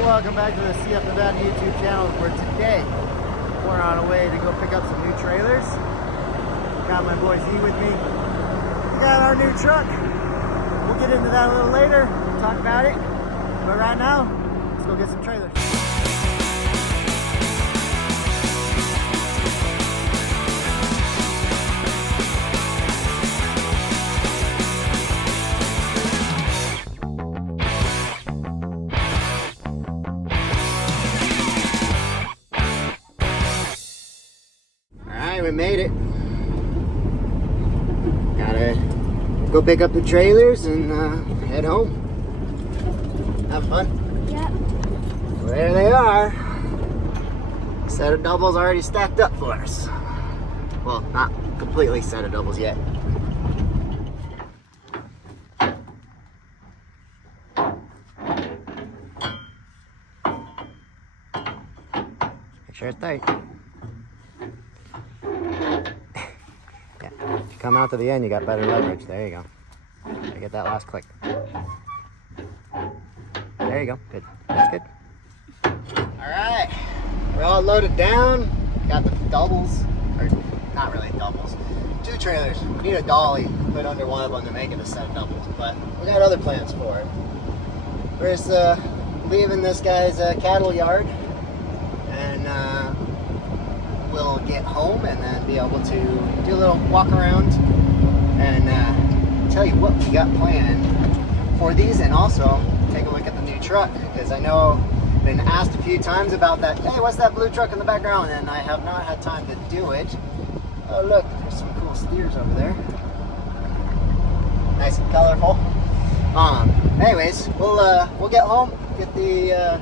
Welcome back to the CF Nevada YouTube channel, where today we're on our way to go pick up some new trailers. Got my boy Z with me. We got our new truck. We'll get into that a little later, talk about it. But right now, let's go get some trailers. We made it. Gotta go pick up the trailers and head home. Have fun? Yep. There they are. Set of doubles already stacked up for us. Well, not completely set of doubles yet. Make sure it's tight. Come out to the end, you got better leverage. There you go. I get that last click. There you go. Good. That's good. All right. We're all loaded down. Got the doubles, or not really doubles. Two trailers. We need a dolly put under one of them to make it a set of doubles, but we got other plans for it. We're just leaving this guy's cattle yard, and we'll get home and then be able to do a little walk around and tell you what we got planned for these, and also take a look at the new truck, because I know I've been asked a few times about that. Hey, what's that blue truck in the background? And I have not had time to do it. Oh look, there's some cool steers over there. Nice and colorful. Anyways, we'll get home, get the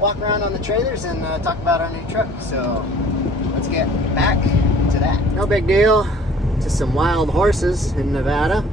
walk around on the trailers, and talk about our new truck. So let's get back to that. No big deal. Just some wild horses in Nevada.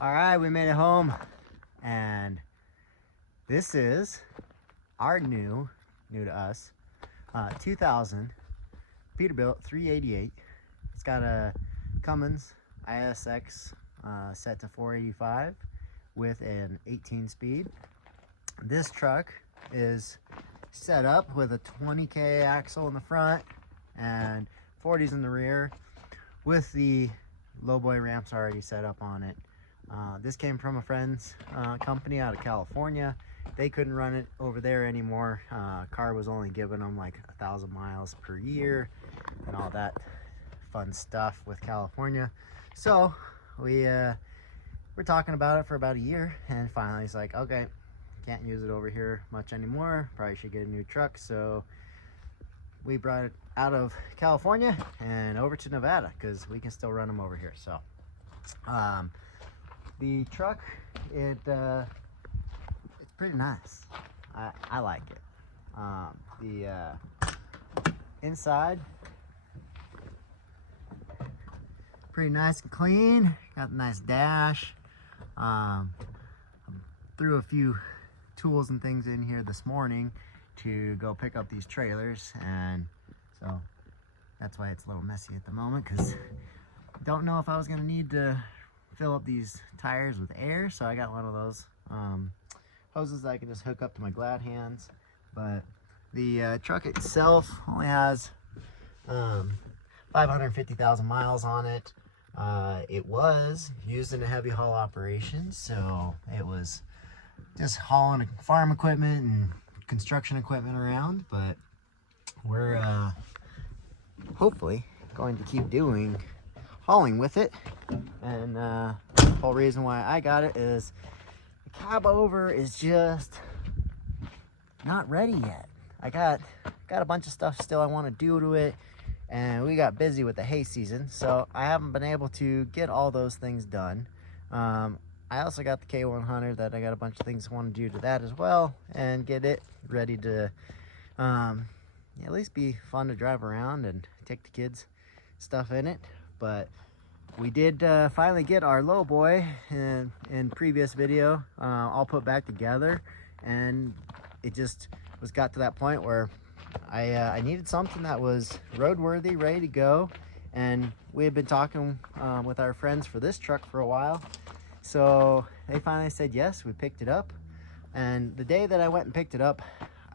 All right, we made it home, and this is our new to us, 2000 Peterbilt 388. It's got a Cummins ISX set to 485 with an 18 speed. This truck is set up with a 20K axle in the front and 40s in the rear, with the lowboy ramps already set up on it. This came from a friend's company out of California. They couldn't run it over there anymore. Car was only giving them like 1,000 miles per year and all that fun stuff with California. So we were talking about it for about a year, and finally it's like, okay, can't use it over here much anymore. Probably should get a new truck. So we brought it out of California and over to Nevada, because we can still run them over here. So the truck, it's pretty nice. I like it. The inside, pretty nice and clean. Got a nice dash. Threw a few tools and things in here this morning to go pick up these trailers, and so that's why it's a little messy at the moment, because don't know if I was gonna need to fill up these tires with air, so I got one of those hoses that I can just hook up to my glad hands. But the truck itself only has 550,000 miles on it. It was used in a heavy haul operation, so it was just hauling farm equipment and construction equipment around, but we're hopefully going to keep hauling with it. And the whole reason why I got it is the cab over is just not ready yet. I got a bunch of stuff still I want to do to it, and we got busy with the hay season, so I haven't been able to get all those things done. I also got the K100 that I got a bunch of things I want to do to that as well, and get it ready to at least be fun to drive around and take the kids stuff in it. But we did finally get our low boy in previous video all put back together, and it just got to that point where I needed something that was roadworthy, ready to go. And we had been talking with our friends for this truck for a while, so they finally said yes. We picked it up, and the day that I went and picked it up,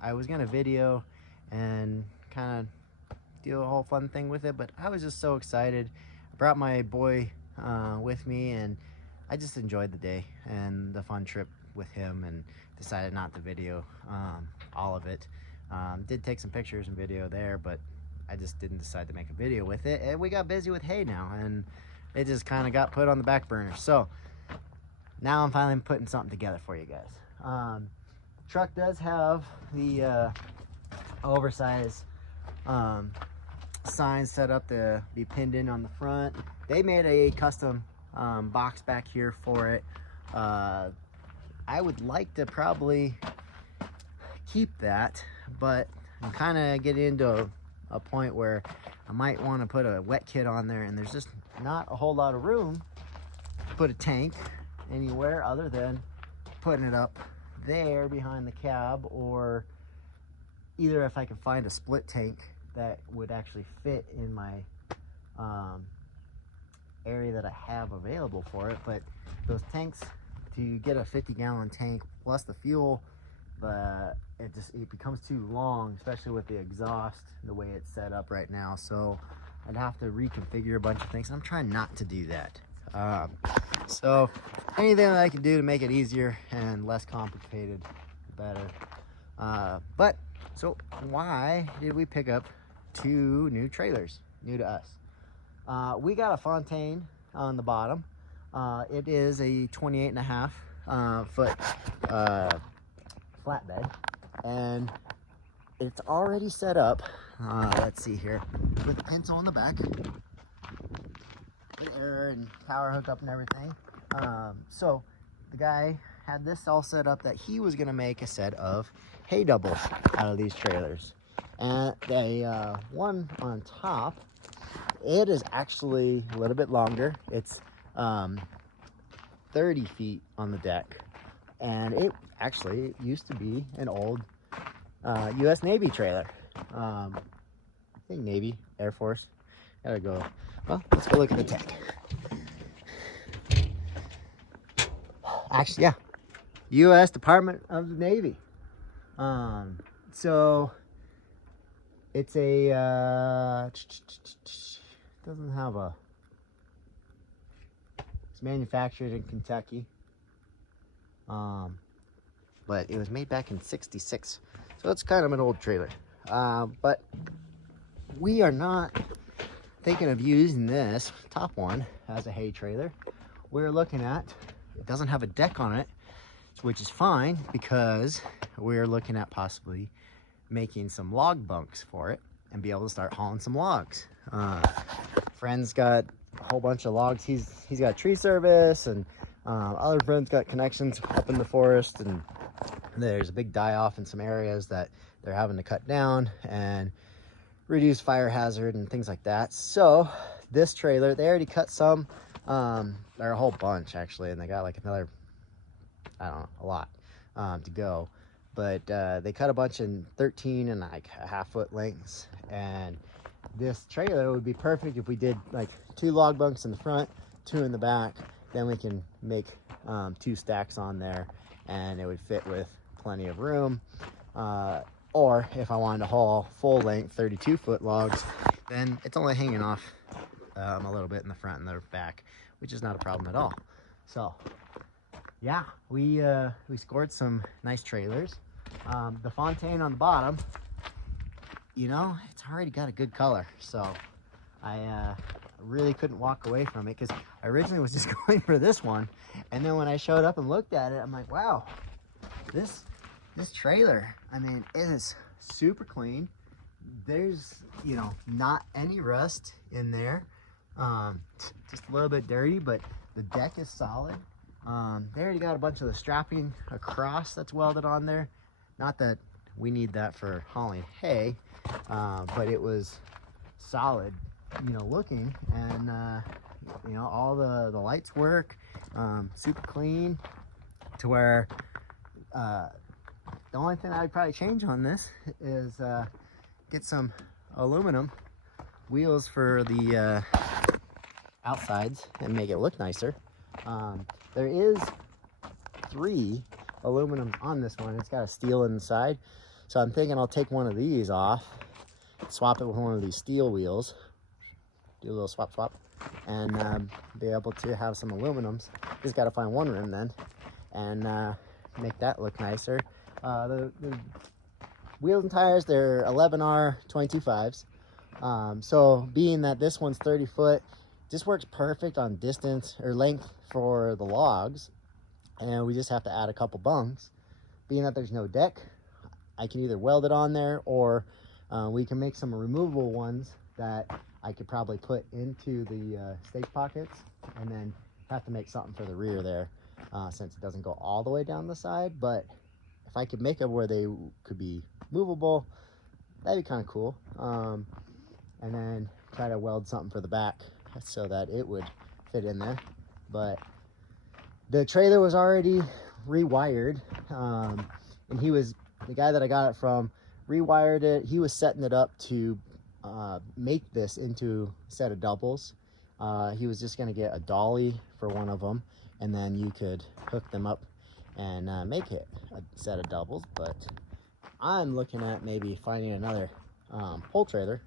I was gonna video and kind of do a whole fun thing with it, but I was just so excited. I brought my boy with me, and I just enjoyed the day and the fun trip with him, and decided not to video all of it. Did take some pictures and video there, but I just didn't decide to make a video with it, and we got busy with hay now, and it just kind of got put on the back burner. So now I'm finally putting something together for you guys. Truck does have the oversized signs set up to be pinned in on the front. They made a custom box back here for it. I would like to probably keep that, but I'm kind of getting into a point where I might want to put a wet kit on there, and there's just not a whole lot of room to put a tank anywhere other than putting it up there behind the cab, or either if I can find a split tank that would actually fit in my area that I have available for it. But those tanks, to get a 50-gallon tank plus the fuel, it becomes too long, especially with the exhaust the way it's set up right now. So I'd have to reconfigure a bunch of things. I'm trying not to do that. So anything that I can do to make it easier and less complicated, the better. But so why did we pick up 2 new trailers, new to us? We got a Fontaine on the bottom. It is a 28.5 foot flatbed, and it's already set up. Let's see here, with the pencil on the back, with air and power hookup and everything. So the guy had this all set up that he was gonna make a set of hay doubles out of these trailers. And the one on top, it is actually a little bit longer. It's 30 feet on the deck, and it used to be an old U.S. Navy trailer. I think Navy, Air Force. Gotta go. Well, let's go look at the tank. Actually, yeah, U.S. Department of the Navy. So it's a doesn't have a. It's manufactured in Kentucky. But it was made back in '66, so it's kind of an old trailer. But we are not thinking of using this top one as a hay trailer. We're looking at, it doesn't have a deck on it, which is fine, because we're looking at possibly making some log bunks for it and be able to start hauling some logs. Friend's got a whole bunch of logs. He's got tree service, and other friends got connections up in the forest, and there's a big die-off in some areas that they're having to cut down and reduce fire hazard and things like that. So this trailer, they already cut some, or a whole bunch actually, and they got like another, I don't know, a lot to go. But they cut a bunch in 13 and like a half-foot lengths, and this trailer would be perfect if we did like 2 log bunks in the front, 2 in the back. Then we can make 2 stacks on there, and it would fit with plenty of room. Or if I wanted to haul full length 32-foot logs, then it's only hanging off a little bit in the front and the back, which is not a problem at all. So yeah, we scored some nice trailers. The Fontaine on the bottom, you know, it's already got a good color, so I really couldn't walk away from it, because I originally was just going for this one, and then when I showed up and looked at it, I'm like, wow, this trailer, I mean, it is super clean. There's, you know, not any rust in there. Just a little bit dirty, but the deck is solid. They already got a bunch of the strapping across that's welded on there. Not that we need that for hauling hay, but it was solid, looking, and all the lights work, super clean, to where the only thing I'd probably change on this is get some aluminum wheels for the outsides and make it look nicer. There is 3 aluminums on this one. It's got a steel inside, so I'm thinking I'll take one of these off, swap it with one of these steel wheels, do a little swap, and be able to have some aluminums. Just got to find one rim then, and make that look nicer. The wheels and tires, they're 11R 22.5s. So being that this one's 30 foot, this works perfect on distance or length for the logs, and we just have to add a couple bunks. Being that there's no deck, I can either weld it on there, or we can make some removable ones that I could probably put into the stake pockets, and then have to make something for the rear there, since it doesn't go all the way down the side. But if I could make it where they could be movable, that'd be kind of cool. And then try to weld something for the back so that it would fit in there. But the trailer was already rewired, and the guy that I got it from rewired it. He was setting it up to make this into a set of doubles. He was just going to get a dolly for one of them, and then you could hook them up and make it a set of doubles. But I'm looking at maybe finding another pull trailer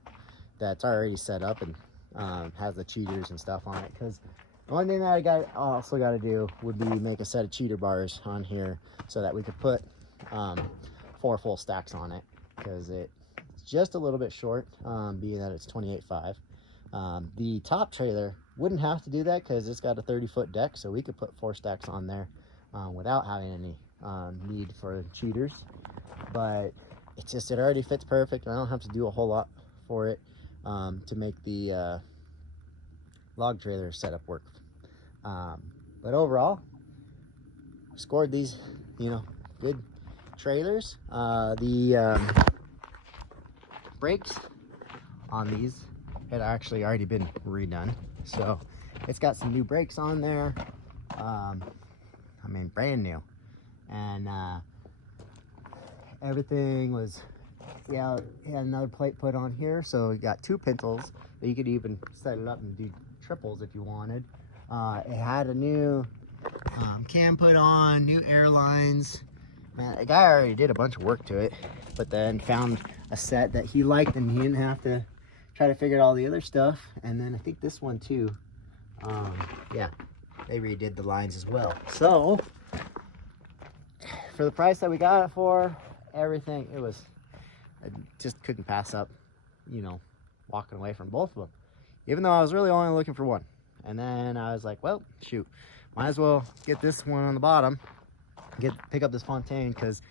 that's already set up and has the cheaters and stuff on it, because the one thing that I also got to do would be make a set of cheater bars on here so that we could put 4 full stacks on it, because it's just a little bit short, being that it's 28.5. The top trailer wouldn't have to do that because it's got a 30-foot deck, so we could put 4 stacks on there without having any need for cheaters. But it already fits perfect, and I don't have to do a whole lot for it to make the log trailer setup work. But overall, scored these, good trailers. The brakes on these had actually already been redone, so it's got some new brakes on there. Brand new, and everything was, it had another plate put on here, so you got 2 pintles, but you could even set it up and do triples if you wanted. It had a new cam put on, new airlines. Man, the guy already did a bunch of work to it, but then found a set that he liked, and he didn't have to try to figure out all the other stuff. And then I think this one too, yeah, they redid the lines as well. So for the price that we got it for, everything, I just couldn't pass up, walking away from both of them, even though I was really only looking for one. And then I was like, well, shoot, might as well get this one on the bottom, pick up this Fontaine, because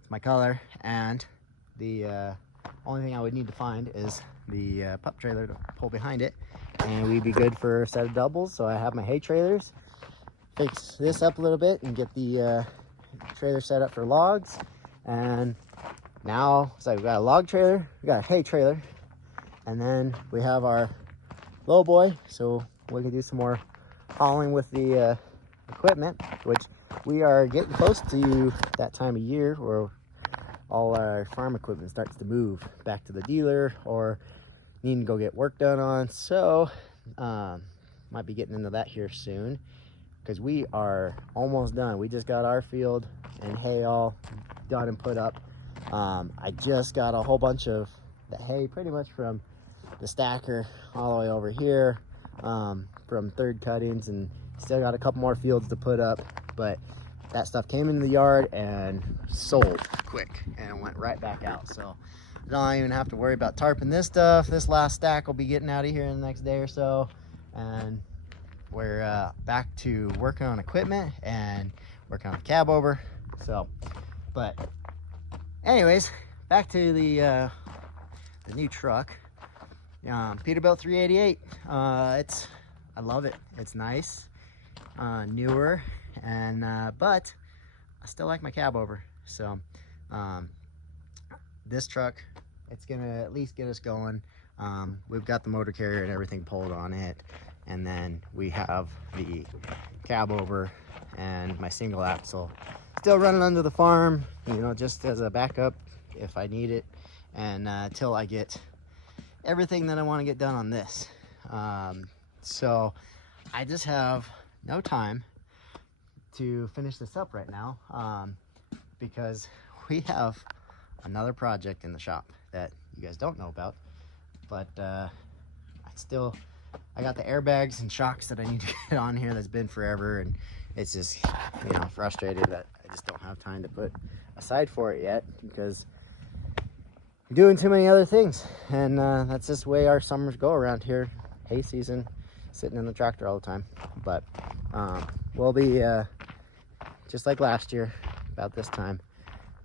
it's my color, and the only thing I would need to find is the pup trailer to pull behind it, and we'd be good for a set of doubles. So I have my hay trailers, fix this up a little bit, and get the trailer set up for logs. And now, so we've got a log trailer, we got a hay trailer, and then we have our low boy, so we can do some more hauling with the equipment, which we are getting close to that time of year where all our farm equipment starts to move back to the dealer or needing to go get work done on. So might be getting into that here soon, because we are almost done. We just got our field and hay all done and put up. I just got a whole bunch of the hay pretty much from the stacker all the way over here, from third cuttings, and still got a couple more fields to put up. But that stuff came into the yard and sold quick and went right back out, so I don't even have to worry about tarping this stuff. This last stack will be getting out of here in the next day or so, and we're back to working on equipment and working on the cab over. So, but anyways, back to the new truck, Peterbilt 388. I love it. It's nice. newer, and but I still like my cab over. So this truck, it's gonna at least get us going. We've got the motor carrier and everything pulled on it, and then we have the cab over and my single axle still running under the farm, you know, just as a backup if I need it, and till I get everything that I want to get done on this. So I just have no time to finish this up right now, because we have another project in the shop that you guys don't know about, but I got the airbags and shocks that I need to get on here. That's been forever, and it's just, you know, frustrated that I just don't have time to put aside for it yet because I'm doing too many other things. And that's just the way our summers go around here. Hay season, sitting in the tractor all the time. But we'll be just like last year, about this time,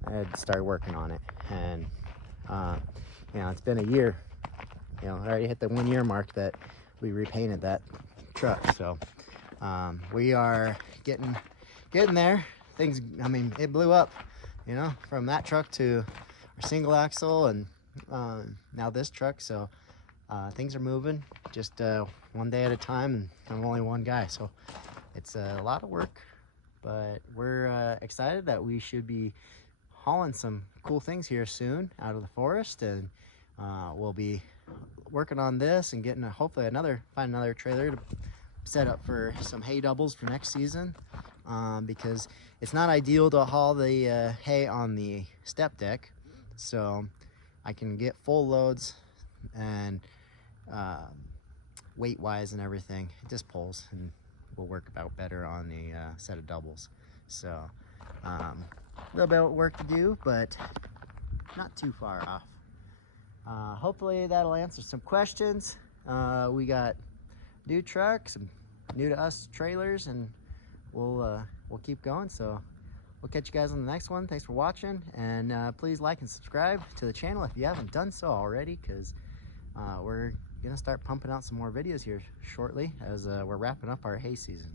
I had started working on it. And you know, it's been a year. You know, I already hit the 1 year mark that we repainted that truck. So we are getting there. Things, I mean, it blew up, you know, from that truck to our single axle, and now this truck. So things are moving, just one day at a time, and I'm only one guy, so it's a lot of work, but we're excited that we should be hauling some cool things here soon out of the forest, and we'll be working on this and getting hopefully find another trailer to set up for some hay doubles for next season, because it's not ideal to haul the hay on the step deck, so I can get full loads, and weight wise and everything, it just pulls and will work about better on the set of doubles. So a little bit of work to do, but not too far off. Hopefully that'll answer some questions. We got new trucks, some new to us trailers, and we'll keep going. So we'll catch you guys on the next one. Thanks for watching, and please like and subscribe to the channel if you haven't done so already, because we're gonna start pumping out some more videos here shortly as we're wrapping up our hay season.